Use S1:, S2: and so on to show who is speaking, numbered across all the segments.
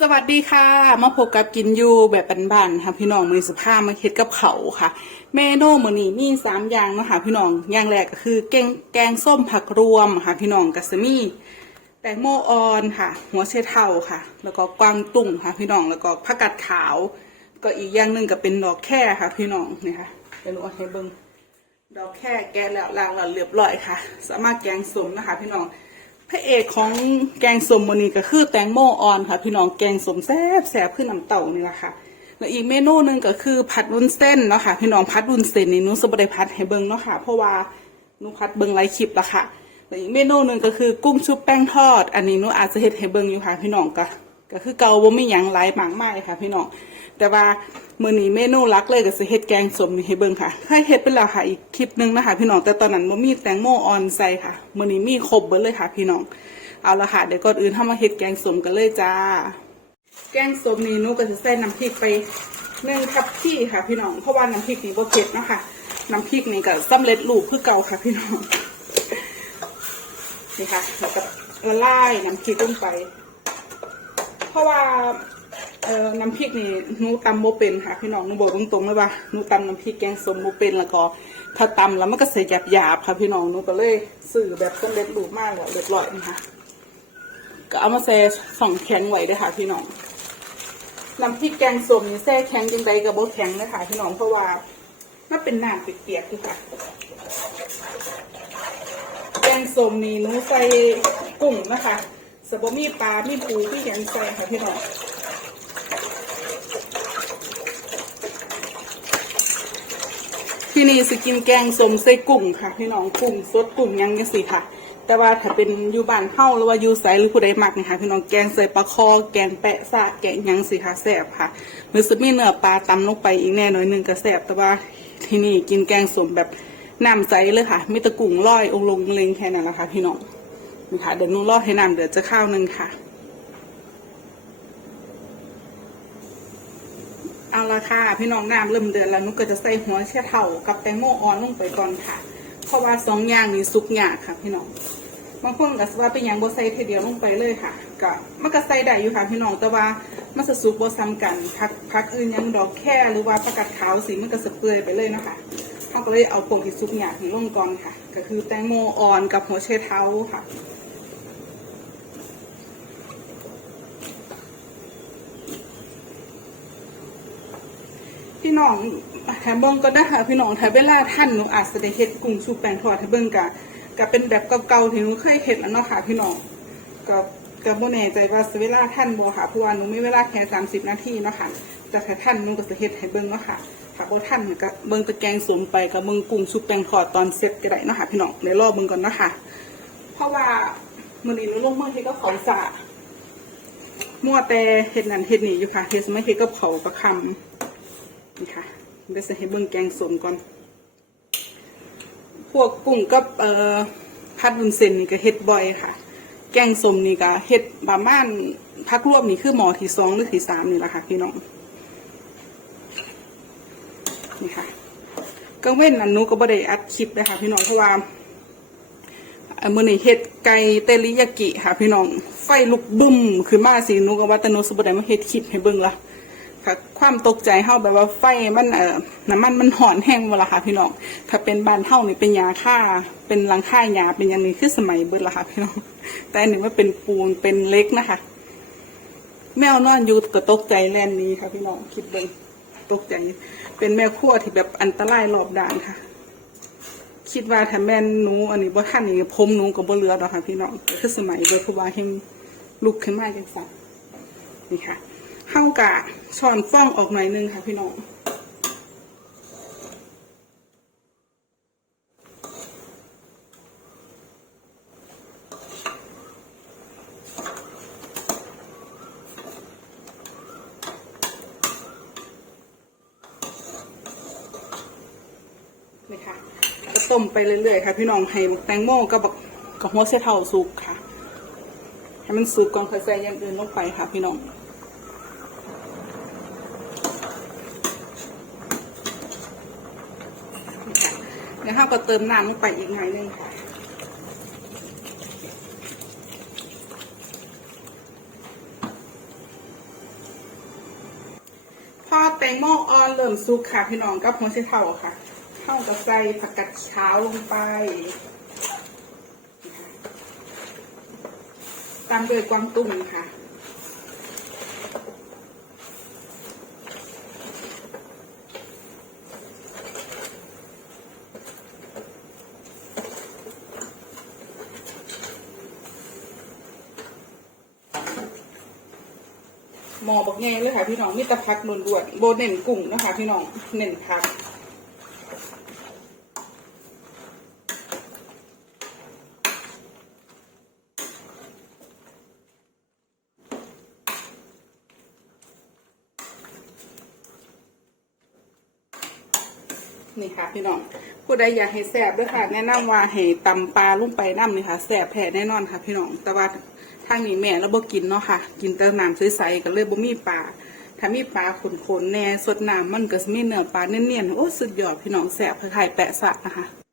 S1: สวัสดีค่ะ มาพบกับกินยูแบบบ้านๆค่ะพี่น้องมือสภาพมาเฮ็ดกับเขาค่ะ เมนูมือนี้มีสามอย่างนาะคะพี่น้องอย่างแรกก็คือแกงแกงส้มผักรวมค่ะพี่น้องกัสมีแตงโมออนค่ะ หัวเชเท่าค่ะ แล้วก็กวางตุ้งค่ะ พี่น้องแล้วก็ผักกาดขาว ก็อีกอย่างหนึ่งก็เป็นดอกแค่ค่ะ พี่น้องนี่ค่ะเดี๋ยวหนูเอาให้เบิ่งดอกแค่แกะแล้วล้างแล้วเรียบร้อยค่ะ สามารถแกงสมนะคะ พี่น้อง พระเอกของแกงสมวันนี้ก็คือแตงโมออนค่ะ พี่น้องแกงสมแซ่บแซ่บขึ้นน้ำเต่านี่แหละค่ะแล้วอีกเมนูหนึ่งก็คือผัดวุ้นเส้นเนาะค่ะพี่น้องผัดวุ้นเส้นนี่หนูสบได้ผัดให้เบิ้งเนาะค่ะ เพราะว่าหนูผัดเบิ้งไลคลิปละค่ะแล้วอีกเมนูหนึ่งก็คือกุ้งชุบแป้งทอด อันนี้หนูอาจจะเฮ็ดให้เบิ้งอยู่ค่ะพี่น้องก็ ก็คือเกาบ่มีหยังหลายหมากมากเลยค่ะ พี่น้องแต่ว่ามื้อนี้เมนูหลักเลยก็สิเฮ็ดแกงส้มนี่ให้เบิ่งค่ะเคยเฮ็ดไปแล้วค่ะอีกคลิปหนึงนะคะ พี่น้องแต่ตอนนั้นบ่มีแตงโมออนใส่ค่ะมื้อนี้มีครบเบิดเลยค่ะ พี่น้องเอาละค่ะเดี๋ยวก่อนอื่นเฮามาเฮ็ดแกงส้มกันเลยจ้า แกงส้มนี่หนูก็สิใส่น้ำพริกไปหนึ่งทัพพี่ค่ะ พี่น้องเพราะว่าน้ำพริกนี่บ่เผ็ดเนาะค่ะน้ำพริกนี่ก็สำเร็จรูปคือเก่าค่ะ พี่น้องนี่ค่ะแล้วก็ละลายน้ำพริกลงไป ราะว่าเอ่อน้ำพริกนี่หนูตำโมเป็นค่ะพี่น้องหนูบอกตรงๆเลยว่าหนูตำน้ำพริกแกงส้มโมเป็นแล้วก็ถ้าตำแล้วมันก็เสียหยาบๆค่ะพี่น้องหนูก็เลยซื้อแบบสำเร็จรูปมากแล้วเรียบร้อยนะคะก็เอามาแช่สองแข็งไว้ด้วยค่ะพี่น้องน้ำพริกแกงส้มนี่แช่แข็งจังใดกับโบแข็งเลยค่ะพี่น้องเพราะว่ามันเป็นน้ำเปียกๆอยู่ค่ะแกงส้มนี่หนูใส่กุ้งนะคะ สบมีปลา มีปูพี่ยังใส่ค่ะพี่น้องที่นี่สกินแกงสมใส่กุ้งค่ะ พี่น้องกุ้งสดกุ้งยังยังสิค่ะ แต่ว่าถ้าเป็นอยู่บ้านเฮาหรือว่าอยู่ไสหรือผู้ใดมักนะคะพี่น้องแกงใส่ปลาคอ แกงแปะซาแกงยังสิค่ะแซ่บค่ะมือสุดมีเนื้อปลาตำลงไปอีกแน่หน่อยหนึ่งก็แซ่บแต่ว่าที่นี่กินแกงสมแบบน้ำใสเลยค่ะมีตะกุ้งลอยองลงเลงแค่นั้นแหละค่ะพี่น้อง นี่ค่ะเดี๋ยวหนูรอให้น้ำเดือดจะข้าวหนึงค่ะ เอาละค่ะพี่น้องน้ำเริ่มเดือดแล้วนุกก็จะใส่หัวเชี่ยเท่ากับแตงโมอ่อนลงไปก่อนค่ะ เพราะว่าสองอย่างนี้สุกยากค่ะพี่น้องบางคนก็สว่าเป็นอย่างโบใส่ทีเดียวลงไปเลยค่ะก็มันก็ใส่ได้อยู่ค่ะพี่น้องแต่ว่ามันจะสุกโบซ้ำกันพักพักอื่นอยังดอกแค่หรือว่าประกาศขาวสีมันก็สเปื่อยไปเลยนะคะเขาก็เลยเอาผงที่สุกยากนี่ลงก่อนค่ะ ก็คือแตงโมอ่อนกับหัวเชี่ยเท้าค่ะ น้องแถมเบิ้งก็ได้ค่ะพี่น้องถ้าเวลาท่านหนูอาจจะได้เฮ็ดกุ้งชุบแป้งทอดถ้าเบิ้งกะกะเป็นแบบเก่าๆที่หนูเคยเฮ็ดแล้วเนาะค่ะพี่น้องก็ก็บ่แน่ใจว่าสเวลาท่านบ่ค่ะเพราะว่าหนูมีเวลาแค่30นาทีเนาะค่ะแต่ถ้าท่านหนูก็จะเฮ็ดให้เบิ้งเนาะค่ะถ้าบ่ท่านก็เบิ้งตะแกงสวมไปก็เบิ้งกุ้งชุบแป้งทอดตอนเสร็จก็ได้เนาะค่ะพี่น้องเดี๋ยวรอเบิ้งก่อนเนาะค่ะเพราะว่ามื้อนี้หนูลงมือเฮ็ดกับเขาวสะมั่วแต่เฮ็ดนั่นเฮ็ดนี่อยู่ค่ะเฮ็ดสมัยเฮ็ดกับเขาประคำ นี่ค่ะเดี๋ยวจะให้เบิ่งแกงส้มก่อน พวกกุ้งกับเอ่อผัดวุ้นเส้นนี่ก็เฮ็ดบ่อยค่ะ แกงส้มนี่ก็เฮ็ดประมาณพักรวมนี่คือหมอที่สองหรือที่สามนี่แหละค่ะพี่น้องนี่ค่ะกังเว้นอันนูก็บ่ได้อัดคลิปเลยค่ะพี่น้องเพราะว่าเมื้อนี้เฮ็ดไก่เตริยากิค่ะพี่น้องไฟลุกบึ้มขึ้นมาสิหนูก็ว่าแต่หนูสบ่ได้มาเฮ็ดคลิปให้เบิ่งละ ค่ะความตกใจเฮาแบบว่าไฟมันเอ่อน้ำมันมันหอนแห้งเวลาค่ะพี่น้องถ้าเป็นบ้านเฮานี่เป็นยาฆ่า เป็นหลังค่ายาเป็นอย่างนี้คือสมัยเบิดละค่ะพี่น้องแต่อันนี้ว่าเป็นปูนเป็นเล็กนะคะ แมวนอนอยู่ก็ตกใจแล่นนี้ค่ะพี่น้องคิดเบิ่งตกใจ เป็นแมวขั้วที่แบบอันตรายรอบด้านค่ะ คิดว่าถ้าแม่นหนูอันนี้บ่ทันนี่ผมหนูก็บ่เหลือดอกค่ะพี่น้องคือสมัยเบิดเพราะว่าเฮงลุกขึ้นมาจังซั่นนี่ค่ะ เข้ากะช้อนฟ้องออกหน่อยนึงค่ะพี่น้องนี่ค่ะต้มไปเรื่อยๆค่ะ พี่น้องให้แตงโมกับกับหัวเสเท่าสุกค่ะ ให้มันสุกก่อนค่อยใส่อย่างอื่นลงไปค่ะ พี่น้อง ดี๋ยวข้าก็เติมน้ำลงไปอีกหน่อยนึงพอแตงโมออนเริ่มสุกค่ะพี่น้องกับหัวไชเท่าค่ะเข้ากับใส่ผักกาดเช้าลงไปตามด้วยกวางตุ้งค่ะ หมอบักแง่เลยค่ะพี่น้องมีแต่พักล้วนๆโบเน่นกุ้งนะคะพี่น้องเน่นพักนี่ค่ะพี่น้องผู้ใดอยากให้แซ่บด้วยค่ะ แนะนำว่าให้ตำปลาลงไปน้ำนี่ค่ะแซ่บแผ่แน่นอนค่ะ พี่น้องแต่ว่า ทางนี้แม่เราบ่กินเนาะค่ะ กินแต่น้ำใสๆก็เลยบ่มีปลาถ้ามีปลาขนๆแน่สดน้ำมันก็สิมีเนื้อปลาเนียนๆโอ้สุดยอดพี่น้องแสบคล้ายๆแปะสะนะคะ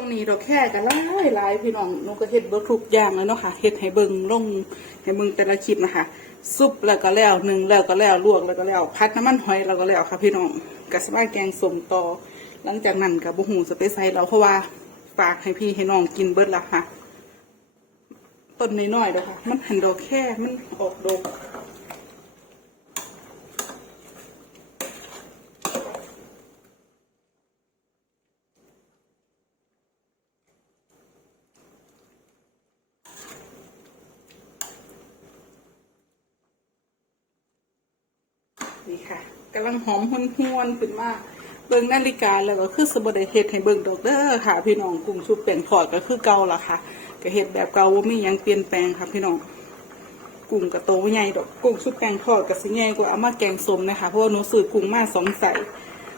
S1: วงนี้เราแค่กันไล่ไล่พี่น้องหนูก็เฮ็ดเบิร์ทุกอย่างเลยเนาะค่ะเฮ็ดให้เบิ่งลงให้เบิ่งแต่ละคลิปนะคะซุปแล้วก็แล้วหนึ่งแล้วก็แล้วลวกแล้วก็แล้วพัดน้ำมันหอยแล้วก็แล้วค่ะ พี่น้องกะสบายแกงสมต่อหลังจากนั้นกับบุหูจะไปใส่เราเพราะว่าฝากให้พี่ให้น้องกินเบิดละค่ะต้นน้อยๆเด้อค่ะ มันหันดอกแค่มันออกดอก นี่ค่ะกำลังหอมหวนๆขึ้นมากเบิ่งนาฬิกาแล้วก็คือสบไดเฮ็ดให้เบิ่งดอกเด้อค่ะ พี่น้องกลุ่มชุบเปลี่ยนพอร์ตก็คือเก่าละค่ะก็เฮ็ดแบบเก่าบ่มียังเปลี่ยนแปลงค่ะพี่น้องกุ้งกระโตใหญ่ดอกกุ้งชุบแป้งทอดก็สิใหญ่กว่าเอามาแกงสมนะคะเพราะว่าหนูซื้อกุ้งมาสองใส่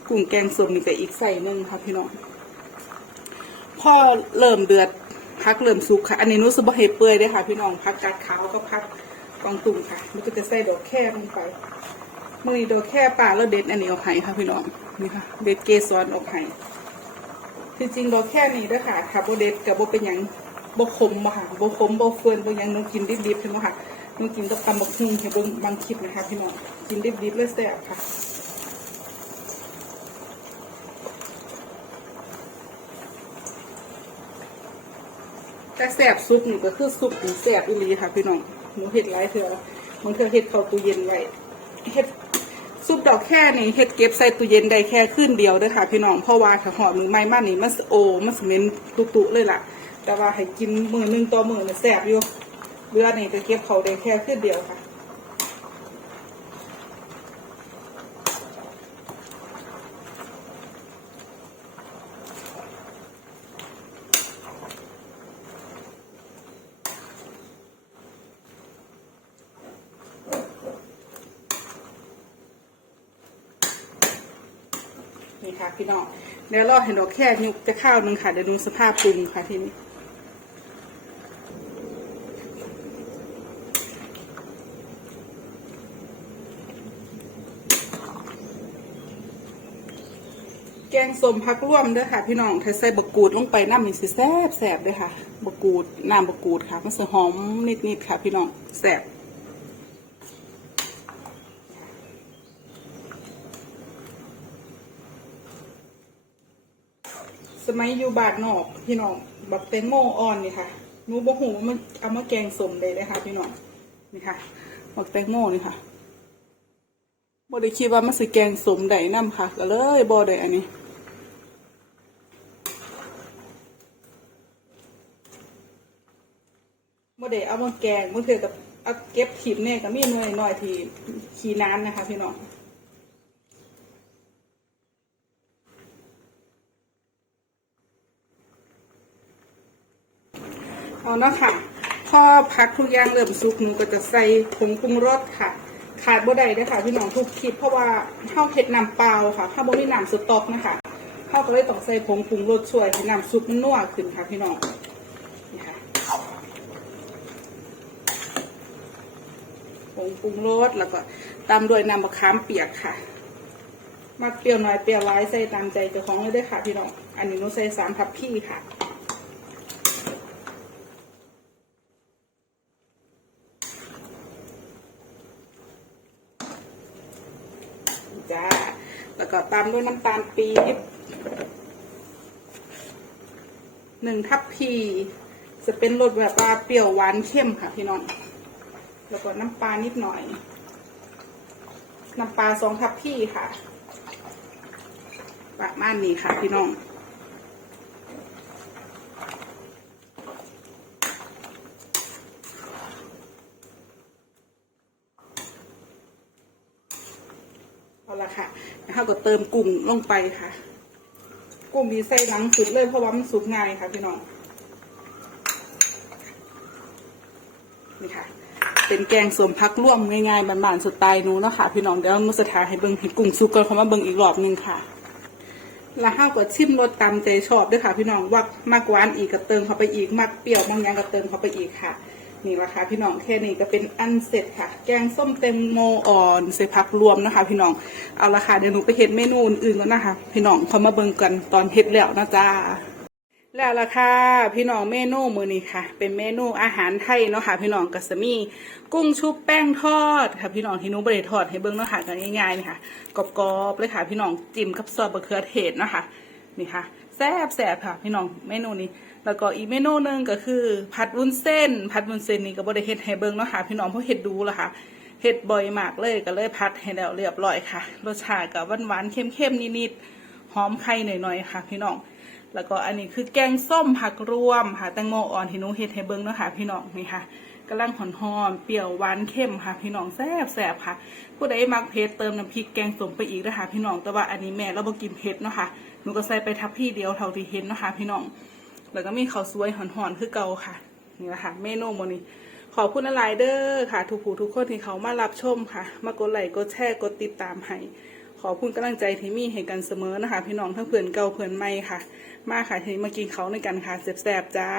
S1: กุ้งแกงสมนี่ก็อีกใส่หนึ่งค่ะพี่น้องพอเริ่มเดือดพักเริ่มสุกค่ะ อันนี้หนูสิบ่ให้เปื่อยด้อค่ะ พี่น้องพักกาดขาวก็พักกวางตุ้งค่ะหนูก็จะใส่ดอกแค่ลงไป มือนี้โดนแค่ป่าแล้วเด็ดอันนี้ออกไห้ค่ะพี่น้องนี่ค่ะเด็ดเกสรออกไห้ที่จริงโดนแค่นี้ด้วยค่ะค่ะโบเด็ดกับโบเป็นหยังโบขมบ่ค่ะโบขมโบเฟื่อนโบยังหนูกินดิบๆใช่ไหมค่ะหนูกินกับตำบักหุ่งเห็นบิ่งบางคลิปนะคะพี่น้องกินดิบๆเลยแซ่บค่ะแต่แซ่บซุปนี่ก็คือซุปนี่แซ่บอีหลีค่ะพี่น้องหนูเห็ดหลายเถื่อแล้วบางเถื่อเห็ดเข้าตู้เย็นไว้เห็ด ซุปดอกแค่นี่เฮ็ดเก็บใส่ตู้เย็นได้แค่ขึ้นเดียวเด้อค่ะ พี่น้องเพราะว่าถ้าหอมมือไม้มากนี่มันสิโอมันสิเหม็นตุๆเลยล่ะ แต่ว่าให้กินมือหนึงต่อมือน่ะแสบอยู่เลือนี่จะเก็บเขาได้แค่ขึ้นเดียวค่ะ นี่ค่ะพี่น้องเดี๋ยวรอให้ดอกแค่ยุกจะข้าวหนึงค่ะเดี๋ยวดูสภาพปรุงค่ะทีนี้แกงส้มผักร่วมเด้อค่ะ พี่น้องถ้าใส่บะกูดลงไปน้ำมันสิแซ่บแซ่บเด้อค่ะบะกูดน้ำบะกูดค่ะ มันจะหอมนิดๆค่ะ พี่น้องแซ่บ มัยอยู่บ้านนอกพี่น้องบักแตงโมอ่อนนี่ค่ะหนูบ่หูว่ามันเอามาแกงสมได้เลยค่ะพี่น้องนี่ค่ะบักแตงโมนี่ค่ะบ่ได้คิดว่ามันสิแกงสมได้น้ำค่ะ ก็เลยบ่ได้อันนี้บ่ได้เอามาแกงบางเทื่อกับเอาเก็บถิ่มเนี่ยก็มีหน่อยหน่อยที่ขี้น้ำนะคะ พี่น้อง เอาเนาะค่ะพอพักทุกอย่างเริ่มสุกหนูก็จะใส่ผงปรุงรสค่ะ ขาดบ่ได้เลยค่ะพี่น้องทุกคลิปเพราะว่าข้าวเผ็ดน้ำเปล่าค่ะข้าวบ่มีน้ำสต๊อกนะคะข้าวก็เลยต้องใส่ผงปรุงรสช่วยให้น้ำซุปนัวขึ้นค่ะพี่น้องนี่ค่ะผงปรุงรสแล้วก็ตามด้วยน้ำมะขามเปียกค่ะมักเปรี้ยวหน่อยเปรี้ยวร้ายใส่ตามใจเจ้าของเลยด้วยค่ะพี่น้องอันนี้หนูใส่สามทับพี่ค่ะ จ้า แล้วก็ ตามด้วยน้ำตาลปี๊บหนึ่งทัพพี จะเป็นรสแบบว่าเปรี้ยวหวานเข้มค่ะพี่น้อง แล้วก็น้ำปลานิดหน่อย น้ำปลาสองทัพพีค่ะประมาณนี้ค่ะพี่น้อง เอาละ ค่ะแล้วก็เติมกุ้งลงไปค่ะ กุ้งดีใส่หลังสุดเลยเพราะว่ามันสุกง่ายค่ะพี่น้องนี่ค่ะ เป็นแกงสมพักร่วมง่ายๆบานๆสไตล์นูเนาะค่ะ พี่น้องเดี๋ยวมุสถาให้เบิ่งให้กุ้งสุกก่อนเขามาเบิ่งอีกรอบนึงค่ะแล้วห้าวก็ชิมรสตามใจชอบด้วยค่ะ พี่น้องว่ามากหวานอีกก็เติมเข้าไปอีกมากเปรี้ยวบางอย่างก็เติมเข้าไปอีกค่ะ นี่ละค่ะพี่น้องแค่นี้ก็เป็นอันเสร็จค่ะ แกงส้มเต็มโมอ่อนใส่ผักรวมนะคะ พี่น้องเอาละค่ะเดี๋ยวหนูไปเฮ็ดเมนูอื่นๆแล้วนะคะ พี่น้องเขามาเบิ่งกันตอนเฮ็ดแล้วนะจ๊ะแล้วละค่ะพี่น้องเมนูมือนี้ค่ะ เป็นเมนูอาหารไทยเนาะค่ะ พี่น้องก็จะมีกุ้งชุบแป้งทอดค่ะ พี่น้องที่หนูบ่ได้ทอดให้เบิ่งเนาะค่ะกันง่ายๆนี่ค่ะกรอบๆเลยค่ะ พี่น้องจิ้มกับซอสมะเขือเทศเนาะค่ะนี่ค่ะแซ่บแซ่บค่ะ พี่น้องเมนูนี้ แล้วก็อีกเมนูหนึ่งก็คือผัดวุ้นเส้น ผัดวุ้นเส้นนี่ก็บ่ได้เฮ็ดให้เบิ่งเนาะค่ะพี่น้องเพราะเฮ็ดดูและค่ะเฮ็ดบ่อยมากเลยก็เลยผัดให้แล้วเรียบร้อยค่ะ รสชาติก็หวานๆเค็มๆนิดๆหอมไข่หน่อยๆค่ะ พี่น้อง แล้วก็อันนี้คือแกงส้มผักรวมค่ะแตงโมอ่อนที่หนูเฮ็ดให้เบิ่งเนาะค่ะพี่น้องนี่ค่ะกำลังหอนๆเปรี้ยวหวานเข้มค่ะ พี่น้องแซ่บแซ่บค่ะ ผู้ใดมักเผ็ดเติมน้ำพริกแกงส้มไปอีกนะคะพี่น้องแต่ว่าอันนี้แม่เราบ่กินเผ็ดเนาะค่ะหนูก็ใส่ไปทับพี่เดียวเท่าที่เห็นเนาะค่ะพี่น้อง แล้วก็มีข้าวสวยหอนๆคือเก่าค่ะ นี่แหละค่ะเมนูโมนี้ขอบคุณหลายๆเด้อค่ะ ทุกผู้ทุกคนที่เขามารับชมค่ะ มากดไลค์กดแชร์กดติดตามให้ขอบคุณกำลังใจที่มีให้กันเสมอนะคะ พี่น้องทั้งเพื่อนเก่าเพื่อนใหม่ค่ะ มาค่ะที่มากินเขาในกันค่ะแซ่บๆจ้า